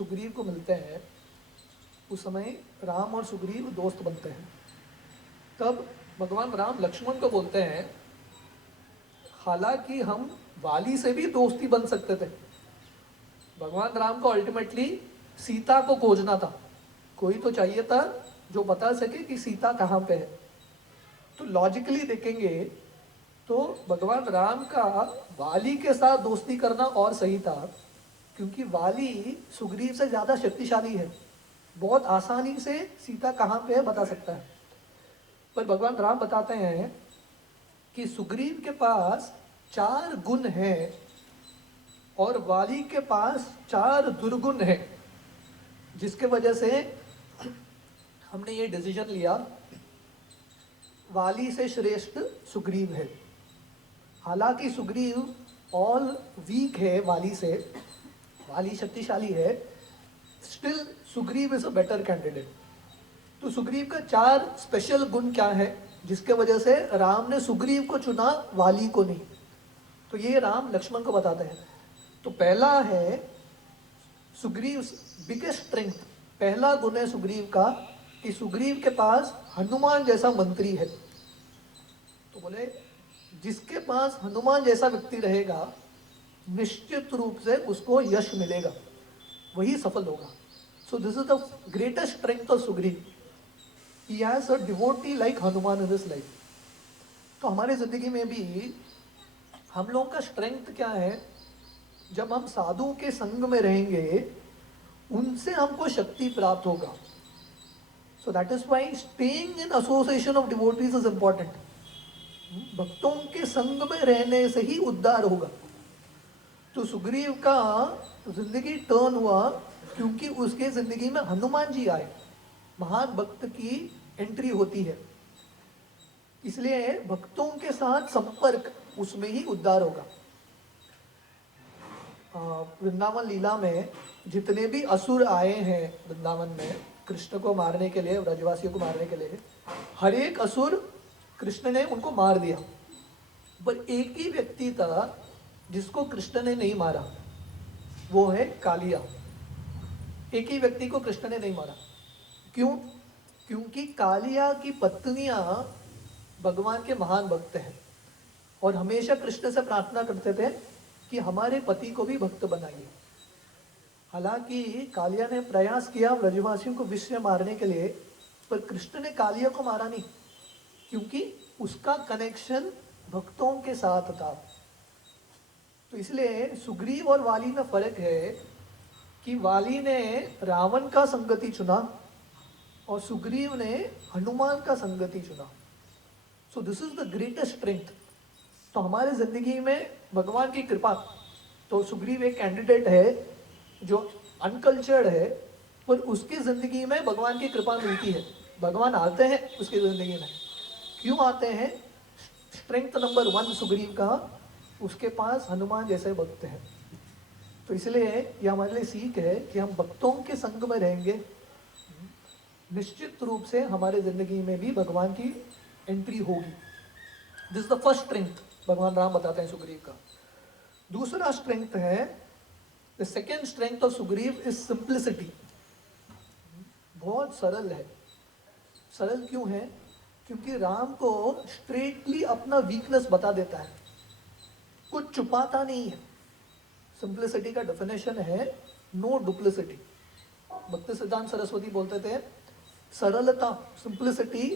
सुग्रीव को मिलते हैं, उस समय राम और सुग्रीव दोस्त बनते हैं। तब भगवान राम लक्ष्मण को बोलते हैं, हालांकि हम वाली से भी दोस्ती बन सकते थे। भगवान राम को अल्टीमेटली सीता को खोजना था, कोई तो चाहिए था जो बता सके कि सीता कहाँ पे है। तो लॉजिकली देखेंगे तो भगवान राम का वाली के साथ दोस्ती करना और सही था, क्योंकि वाली सुग्रीव से ज़्यादा शक्तिशाली है, बहुत आसानी से सीता कहाँ पे है बता सकता है। पर भगवान राम बताते हैं कि सुग्रीव के पास 4 गुण हैं और वाली के पास 4 दुर्गुण हैं, जिसके वजह से हमने ये डिसीजन लिया, वाली से श्रेष्ठ सुग्रीव है। हालांकि सुग्रीव ऑल वीक है वाली से, वाली शक्तिशाली है, still Sugriva is a better candidate. तो सुग्रीव का 4 स्पेशल गुण क्या है जिसके वजह से राम ने सुग्रीव को चुना, वाली को नहीं। तो ये राम लक्ष्मण को बताते हैं। तो पहला है सुग्रीव बिगेस्ट स्ट्रेंथ, पहला गुण है सुग्रीव का कि सुग्रीव के पास हनुमान जैसा मंत्री है। तो बोले जिसके पास हनुमान जैसा व्यक्ति रहेगा निश्चित रूप से उसको यश मिलेगा, वही सफल होगा। So this is the greatest strength of Sugriva, he has a devotee like Hanuman in this life. तो हमारे जिंदगी में भी हम लोगों का स्ट्रेंथ क्या है, जब हम साधु के संग में रहेंगे उनसे हमको शक्ति प्राप्त होगा। So that is why staying in association of devotees is important. भक्तों के संग में रहने से ही उद्धार होगा। तो सुग्रीव का जिंदगी टर्न हुआ क्योंकि उसके जिंदगी में हनुमान जी आए, महान भक्त की एंट्री होती है। इसलिए भक्तों के साथ संपर्क, उसमें ही उद्धार होगा। वृंदावन लीला में जितने भी असुर आए हैं वृंदावन में कृष्ण को मारने के लिए, ब्रजवासियों को मारने के लिए, हर एक असुर कृष्ण ने उनको मार दिया, पर एक ही व्यक्ति था जिसको कृष्ण ने नहीं मारा, वो है कालिया। एक ही व्यक्ति को कृष्ण ने नहीं मारा। क्यों? क्योंकि कालिया की पत्नियां भगवान के महान भक्त हैं और हमेशा कृष्ण से प्रार्थना करते थे कि हमारे पति को भी भक्त बनाइए। हालांकि कालिया ने प्रयास किया ब्रजवासियों को विष से मारने के लिए, पर कृष्ण ने कालिया को मारा नहीं, क्योंकि उसका कनेक्शन भक्तों के साथ था। तो इसलिए सुग्रीव और वाली में फर्क है कि वाली ने रावण का संगति चुना और सुग्रीव ने हनुमान का संगति चुना। सो this is the greatest strength. तो हमारे जिंदगी में भगवान की कृपा, तो सुग्रीव एक कैंडिडेट है जो अनकल्चर्ड है, पर उसकी जिंदगी में भगवान की कृपा मिलती है। भगवान आते हैं उसकी जिंदगी में। क्यों आते हैं? स्ट्रेंथ नंबर 1 सुग्रीव का, उसके पास हनुमान जैसे भक्त हैं। तो इसलिए ये हमारे लिए सीख है कि हम भक्तों के संग में रहेंगे, निश्चित रूप से हमारे जिंदगी में भी भगवान की एंट्री होगी। दिस द फर्स्ट स्ट्रेंथ भगवान राम बताते हैं सुग्रीव का। दूसरा स्ट्रेंथ है, the second strength of Sugriva is simplicity. बहुत सरल है। सरल क्यों है? क्योंकि राम को स्ट्रेटली अपना वीकनेस बता देता है, कुछ छुपाता नहीं है। सिंप्लिसिटी का डेफिनेशन है नो डुप्लिसिटी। भक्ति सिद्धांत सरस्वती बोलते थे सरलता, सिंप्लिसिटी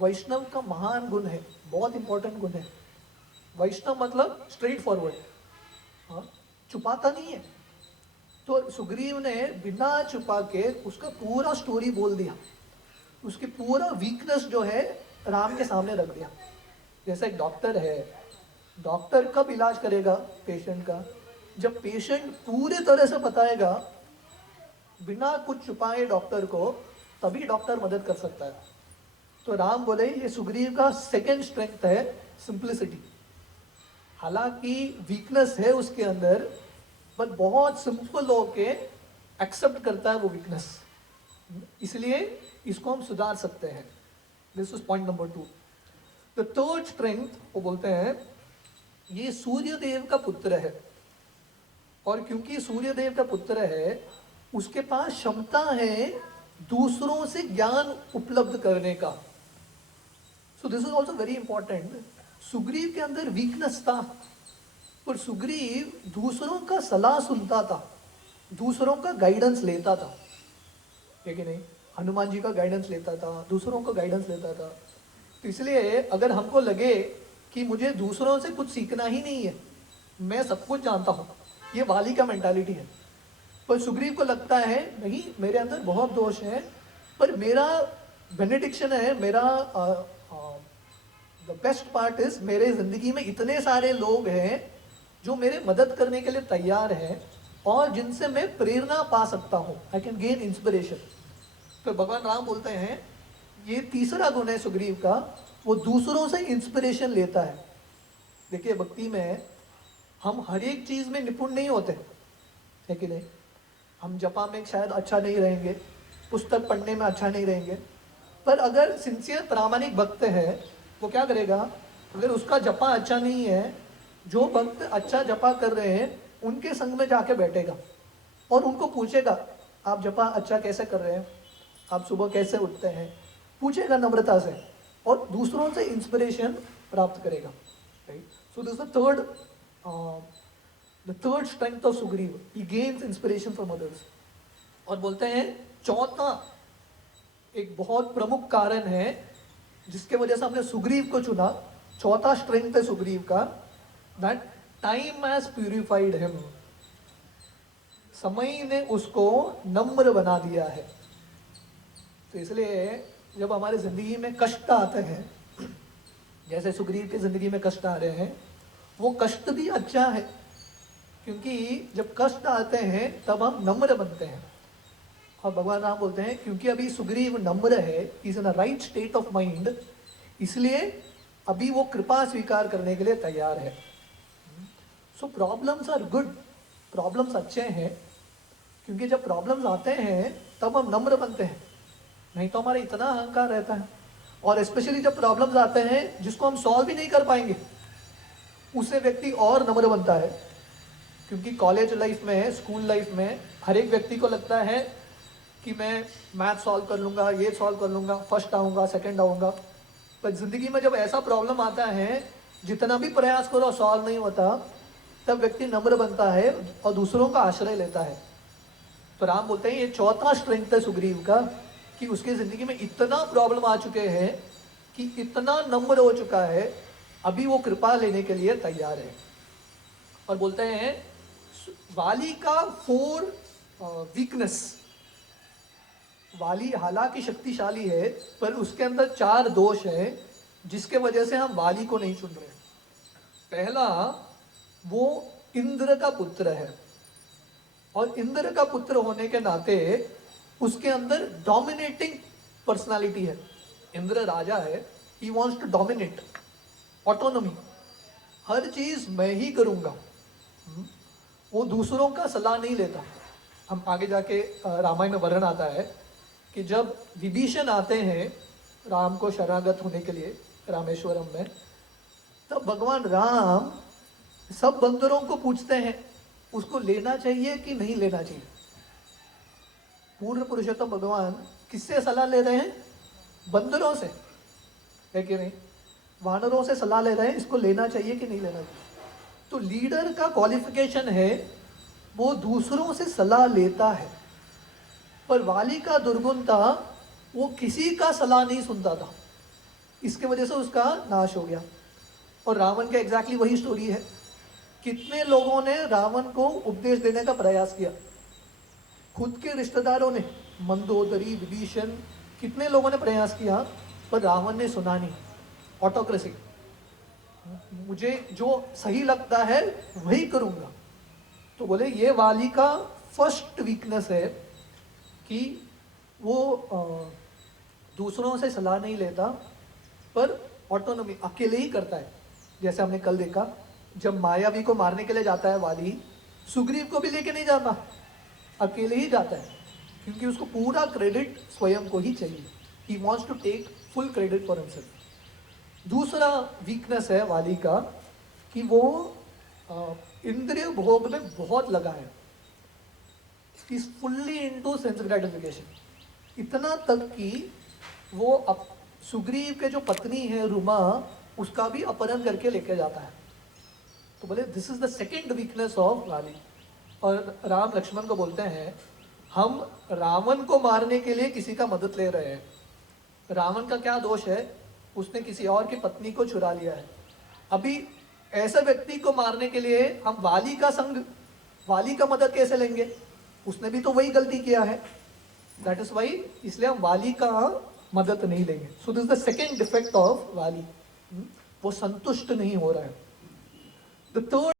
वैष्णव का महान गुण है, बहुत इंपॉर्टेंट गुण है। वैष्णव मतलब स्ट्रेट फॉरवर्ड, हाँ, छुपाता नहीं है। तो सुग्रीव ने बिना छुपा के उसका पूरा स्टोरी बोल दिया, उसकी पूरा वीकनेस जो है राम के सामने रख दिया। जैसे एक डॉक्टर है, डॉक्टर कब इलाज करेगा पेशेंट का? जब पेशेंट पूरे तरह से बताएगा, बिना कुछ छुपाए डॉक्टर को, तभी डॉक्टर मदद कर सकता है। तो राम बोले ये सुग्रीव का सेकेंड स्ट्रेंथ है, सिंप्लिसिटी। हालांकि वीकनेस है उसके अंदर, बट बहुत सिंपल होके एक्सेप्ट करता है वो वीकनेस, इसलिए इसको हम सुधार सकते हैं। This is point number 2। The third strength, वो बोलते हैं ये सूर्य देव का पुत्र है, और क्योंकि सूर्य देव का पुत्र है उसके पास क्षमता है दूसरों से ज्ञान उपलब्ध करने का। So this is also very important. Sugriva के अंदर वीकनेस था, पर सुग्रीव दूसरों का सलाह सुनता था, दूसरों का गाइडेंस लेता था, है कि नहीं? हनुमान जी का गाइडेंस लेता था, दूसरों का गाइडेंस लेता था। तो इसलिए अगर हमको लगे कि मुझे दूसरों से कुछ सीखना ही नहीं है, मैं सब कुछ जानता हूँ, ये वाली का मेंटालिटी है। पर सुग्रीव को लगता है नहीं, मेरे अंदर बहुत दोष है, पर मेरा बेनेडिक्शन है, मेरा द बेस्ट पार्ट इज मेरे जिंदगी में इतने सारे लोग हैं जो मेरे मदद करने के लिए तैयार हैं और जिनसे मैं प्रेरणा पा सकता हूँ, आई कैन गेन इंस्पिरेशन। तो भगवान राम बोलते हैं ये तीसरा गुण है सुग्रीव का, वो दूसरों से इंस्पिरेशन लेता है। देखिए भक्ति में हम हर एक चीज में निपुण नहीं होते, है कि नहीं? हम जपा में शायद अच्छा नहीं रहेंगे, पुस्तक पढ़ने में अच्छा नहीं रहेंगे, पर अगर सिंसियर प्रामाणिक भक्त है वो क्या करेगा? अगर उसका जपा अच्छा नहीं है, जो भक्त अच्छा जपा कर रहे हैं उनके संग में जाके बैठेगा और उनको पूछेगा आप जपा अच्छा कैसे कर रहे हैं, आप सुबह कैसे उठते हैं, पूछेगा नम्रता से और दूसरों से इंस्पिरेशन प्राप्त करेगा। Right? So this the third strength of Sugriva, he gains inspiration from others. और बोलते हैं चौथा एक बहुत प्रमुख कारण है जिसके वजह से हमने सुग्रीव को चुना, चौथा स्ट्रेंथ है सुग्रीव का, that time has purified him. समय ने उसको नम्र बना दिया है। तो इसलिए जब हमारे जिंदगी में कष्ट आते हैं, जैसे सुग्रीव की जिंदगी में कष्ट आ रहे हैं, वो कष्ट भी अच्छा है, क्योंकि जब कष्ट आते हैं तब हम नम्र बनते हैं। और भगवान राम बोलते हैं क्योंकि अभी सुग्रीव नम्र है, is in a right state of mind, इसलिए अभी वो कृपा स्वीकार करने के लिए तैयार है। So problems are good, problems अच्छे हैं, क्योंकि जब प्रॉब्लम्स आते हैं तब हम नम्र बनते हैं, नहीं तो हमारा इतना अहंकार रहता है। और स्पेशली जब प्रॉब्लम्स आते हैं जिसको हम सॉल्व भी नहीं कर पाएंगे, उससे व्यक्ति और नम्र बनता है। क्योंकि कॉलेज लाइफ में, स्कूल लाइफ में हर एक व्यक्ति को लगता है कि मैं मैथ सॉल्व कर लूँगा, ये सॉल्व कर लूँगा, फर्स्ट आऊँगा, सेकंड आऊँगा। पर ज़िंदगी में जब ऐसा प्रॉब्लम आता है, जितना भी प्रयास करो सॉल्व नहीं होता, तब व्यक्ति नम्र बनता है और दूसरों का आश्रय लेता है। तो राम बोलते हैं ये चौथा स्ट्रेंथ है सुग्रीव का, कि उसके ज़िंदगी में इतना प्रॉब्लम आ चुके हैं कि इतना नम्र हो चुका है, अभी वो कृपा लेने के लिए तैयार है। और बोलते हैं वाली का 4 वीकनेस, वाली हालांकि शक्तिशाली है पर उसके अंदर 4 दोष हैं जिसके वजह से हम वाली को नहीं चुन रहे। पहला, वो इंद्र का पुत्र है और इंद्र का पुत्र होने के नाते उसके अंदर डोमिनेटिंग पर्सनालिटी है। इंद्र राजा है, he wants to dominate, autonomy, हर चीज मैं ही करूंगा। वो दूसरों का सलाह नहीं लेता। हम आगे जाके रामायण में वर्णन आता है कि जब विभीषण आते हैं राम को शरणागत होने के लिए रामेश्वरम में, तब भगवान राम सब बंदरों को पूछते हैं उसको लेना चाहिए कि नहीं लेना चाहिए। पूर्ण पुरुषोत्तम भगवान किससे सलाह ले रहे हैं? बंदरों से, है कि नहीं? वानरों से सलाह ले रहे हैं इसको लेना चाहिए कि नहीं लेना चाहिए। तो लीडर का क्वालिफिकेशन है वो दूसरों से सलाह लेता है, पर वाली का दुर्गुण था वो किसी का सलाह नहीं सुनता था, इसके वजह से उसका नाश हो गया। और रावण का एग्जैक्टली वही स्टोरी है। कितने लोगों ने रावण को उपदेश देने का प्रयास किया, खुद के रिश्तेदारों ने, मंदोदरी, विभीषण, कितने लोगों ने प्रयास किया, पर रावण ने सुना नहीं। ऑटोक्रेसी, मुझे जो सही लगता है वही करूंगा। तो बोले ये वाली का फर्स्ट वीकनेस है कि वो दूसरों से सलाह नहीं लेता, पर ऑटोनॉमी, अकेले ही करता है। जैसे हमने कल देखा, जब मायावी को मारने के लिए जाता है वाली, सुग्रीव को भी लेके नहीं जाता, अकेले ही जाता है, क्योंकि उसको पूरा क्रेडिट स्वयं को ही चाहिए। He wants to take full credit for himself. दूसरा वीकनेस है वाली का कि वो इंद्रिय भोग में बहुत लगा है। He is fully into sense gratification, इतना तक कि वो सुग्रीव के जो पत्नी है रुमा, उसका भी अपहरण करके लेके जाता है। तो बोले this is the second weakness of वाली। और राम लक्ष्मण को बोलते हैं हम रावण को मारने के लिए किसी का मदद ले रहे हैं। रावण का क्या दोष है, उसने किसी और की पत्नी को चुरा लिया है। अभी ऐसे व्यक्ति को मारने के लिए हम वाली का संग, वाली का मदद कैसे लेंगे, उसने भी तो वही गलती किया है। दैट इज वाई, इसलिए हम वाली का मदद नहीं लेंगे। सो this the second defect of वाली, वो संतुष्ट नहीं हो रहा है। The third